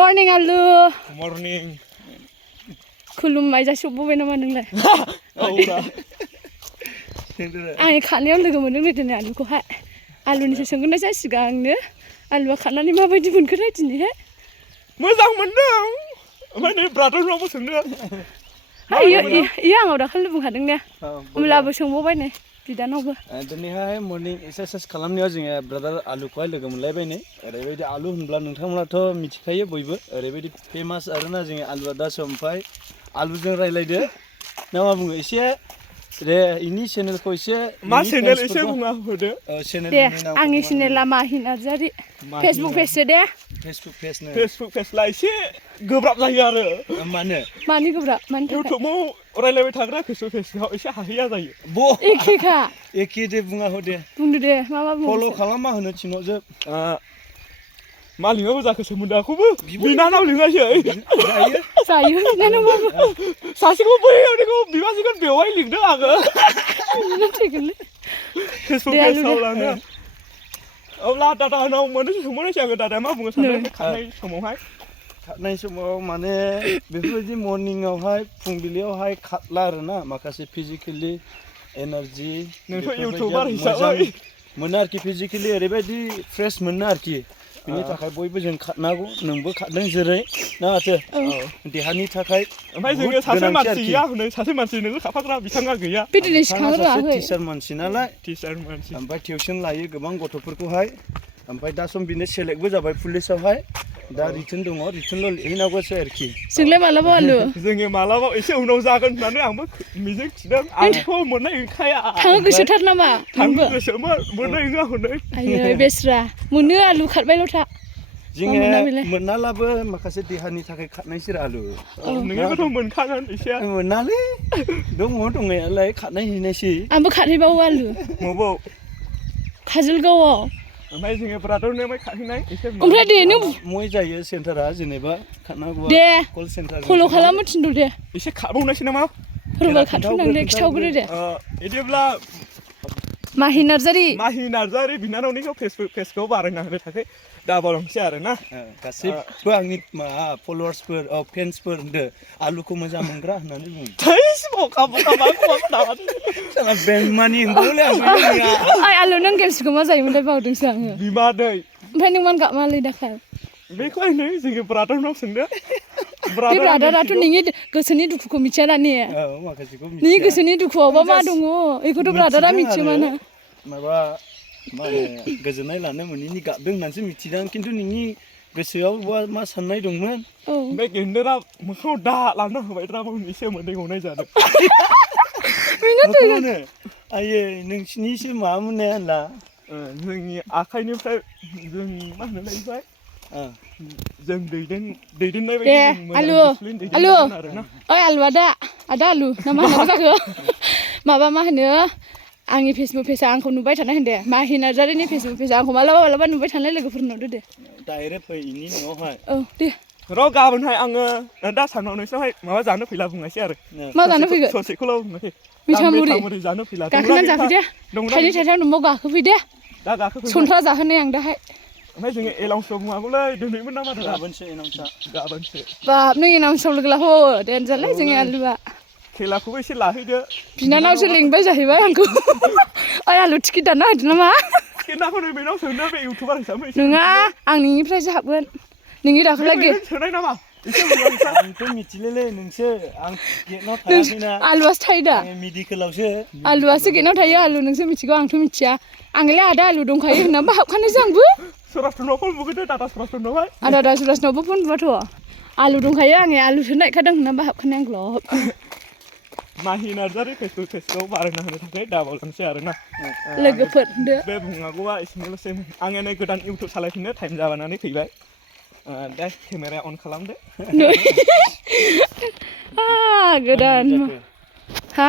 Morning Alu. Morning. खुलुमबाय जासिबोबाय नामा नोंलाय? औरा. आं खानायाव लोगो मोनदों नै दिनै आलुखौहाय. आलुनिसो सोंगोन जासिगोन आंनो. आलुआ खानानै माबायदि मोनखोथाय दिनैहाय? मोजां मोनदों. ओमफ्राय नै ब्रादारनावबो सोंदों. इयो आंनाव दाखालि बुंखादों ने? होमब्लाबो सोंबावबाय नै बिदानावबो. दिनैहाय मर्निं एक्सारसाइज खालामनायाव जोङो ब्रादार आलुखौहाय लोगो मोनलायबाय नै। ओरैबायदि आलु होनब्ला नोंथांमोनाथ' मिथिखायो बयबो। ओरैबायदि फेमास आरोना जोङो आलुआ दास ओमफ्राय आलुजों रायलायदो ना मा बुङो एसे दे इनि चेनेलखौ एसे मा चेनेल एसे बुंना होदो। दे आंनि चेनेला माहि नार्जारि फेसबुक पेजसो दे। फेसबुक पेजनो फेसबुक पेजला एसे गोब्राब जायो आरो मानो मानि गोब्राब मानि थाखाय इउटुबाव रायलायबाय थाग्रा फेसबुक पेजआव एसे हाहैया जायो एखेखा एखे दे बुङा हो दे बुंदो दे मा बुङो फल' खालामा होनो थिनहरजोब मालिकआबो जाखो सोमोन्दोआखौबो बिनानाव लिङासै जायो बिनानावबाबो सासेखौ बैयावनिखौ बिबाजैखौ बेवहाय लिंदों आङो फेसबुक पेजआव लानो अब्ला दादानाव मोननैसो सोंबावनायसै आङो दादाया मा बुंनो सानदों खारनाय समाव माने बेफोरबायदि मर्निंआवहाय फुंबिलियावहाय खारला आरोना माखासे फिजिकेलि एनार्जि नोंथ' इउटुबार हिसाबै मोनो आरोखि फिजिकेलि ओरैबायदि फ्रेश मोनो आरोखि बिनि थाखाय बयबो जों खारनांगौ नोंबो खारदों जेरै ना माथो देहानि थाखाय ओमफ्राय जोङो सासे मानसि गैया हनै सासे मानसि नोङो खाफाग्रा बिथाङा गैया बिदिनो सिखाङाखै टिचार मानसि नालाय टिचार मानसि ओमफ्राय टिउसन लायो गोबां गथ'फोरखौहाय ओमफ्राय दा सम बिनो सेलेक्टबो जाबाय पुलिसावहाय दा रिटर्न दङ रिटर्नल' लिरहैनांगौसो आरोखि जोंलाय मालाबा आलु जोङो मालाबा एसे उनाव जागोन होननानै आंबो मिजिं थिदों आंथ' मोननाय नंखाया थांनो गोसोथार नामा थांनो गोसोमोन मोननाय नङा हनै आयै बेस्रा मोनो आलु खारबायल' था जोङो मोनालाबो माखासे देहानि थाखाय खारनायसो आलु नोंनिखौथ' मोनखागोन एसे मोनालै दङ दंनायालाय खारनाय हैनायसै आंबो खारहैबावो आलु मबाव काजलगावआव ओमफ्राय जोङो ब्रादारनो खारहैनाय एसे ओमफ्राय दे नों मय जायो सेन्टारा जेनेबा खारनांगौआ दे कल सेन्टार फल' खालामनो थिनदो दे एसे खारबावनायसै नामा फोरोंबाय खारथ'नांदो खिथावग्रो दे बिदिब्ला माहि नार्जारि बिनानावनिखौ फेसबुक पेजखौ बारायना होनो थाखाय दाबावलांसै आरो ना गासैबो आंनि माबा फल'वार्सफोर फेन्सफोर होनदो आलुखौ मोजां मोनग्रा होननानै बुङो बेंमानि होनबावलै आं आलु नों गेमसखौ मा जायोमोनलाय बावदोंसो आङो बिमादै ओमफ्राय नों मान गाबमालै दाखाल बेखौहाय नै जोङो ब्रादारनाव सोंदो बे ब्रादाराथ' नोंनि गोसोनि दुखुखौ मिथिया ना ने नोंनि गोसोनि दुखुआवबा मा दङ बेखौथ' ब्रादारा मिथियो मानो माबा मा होनो गोजोननाय लानो मोनैनि गाबदों होननानैसो मिथिदों खिन्थु नोंनि गोसोआव मा साननाय दंमोन बे गेन्दोरा मोखाङाव दा लाना होबाय द्रामा एसे मोदै गनाय जादों बेनो आयै नोंसिनिसो माबामोन ने होनला जोंनि आखाइनिफ्राय जों मा होनो लायबाय जों दैदेननाय बायदि आलु ओइ आलु आदा आलु ना मा होनांगौ जाखो माबा मा होनो आंनि फेसबुक पेजआ आंखौ नुबाय थानाय होनदे माहि नार्जारिनि फेसबुक पेजआ आंखौ मालाबा नुबाय थानाय लोगोफोरनाव दे डाइरेक्ट फै इनि न'आवहाय औ दे र' गाबोनहाय आङो दा सानाव नोंसोरनावहाय माबा जानो फैला बुंनायसै आरो मा जानो फैगोन ससेखौल' बुंनोसै मिठामुरि जानो फैला गाखोनानै जाफै दे थाइनै थाइथाम न'आव गाखोफै दे दा गाखोफै सन्थ्रा जाहोनाय आं दाहाय ओमफ्राय जोङो एलाउन्सबो बुङागौलै दोनैमोन ना माथो गाबोनसो एनाउन्सआ गाबोनसो बाब नों एनाउन्सआव लोगो लाहो देनजारलै जोंनि आलुआ खेलाखौबो एसे लाहैदो बिनानावसो लिंबाय जाहैबाय आंखौ ओइ आलु टिकेट दानना होदो नामा टिकेटखौ नै बेनाव सोंदो बे इउटुबार हिसाबै नङा आं नोंनिफ्रायसो हाबगोन नोंनि दाखालै सोनाय नामा आंथ' मिथिलेलै नोंसो आं गेटनाव थायाखैना आलुआसो थायो दा मेडिकेलावसो आलुआसो गेटनाव थायो आलु नोंसो मिथिगौ आंथ' मिथिया आंलाय आदा आलु दंखायो होननानैबो हाबखानायसो आंबो सरासननाव फन बुगोदो दादा सरासननावहाय दादा सरासनावबो फन बुआथ' आलु दंखायो आङो आलुसो नायखादों होननानैबो हाबखानाय आं ग्लब माहि नार्जारि फेसबुक पेजखौ बारायना होनो थाखाय दाबावलांसै आरो ना लोगोफोर बे बुङागौआ एसेनोल'सै आङो नै गोदान इउटुब सालायफिननो टाइम जाबानानै फैबाय दा केमेराया अन खालामदो गोदान हा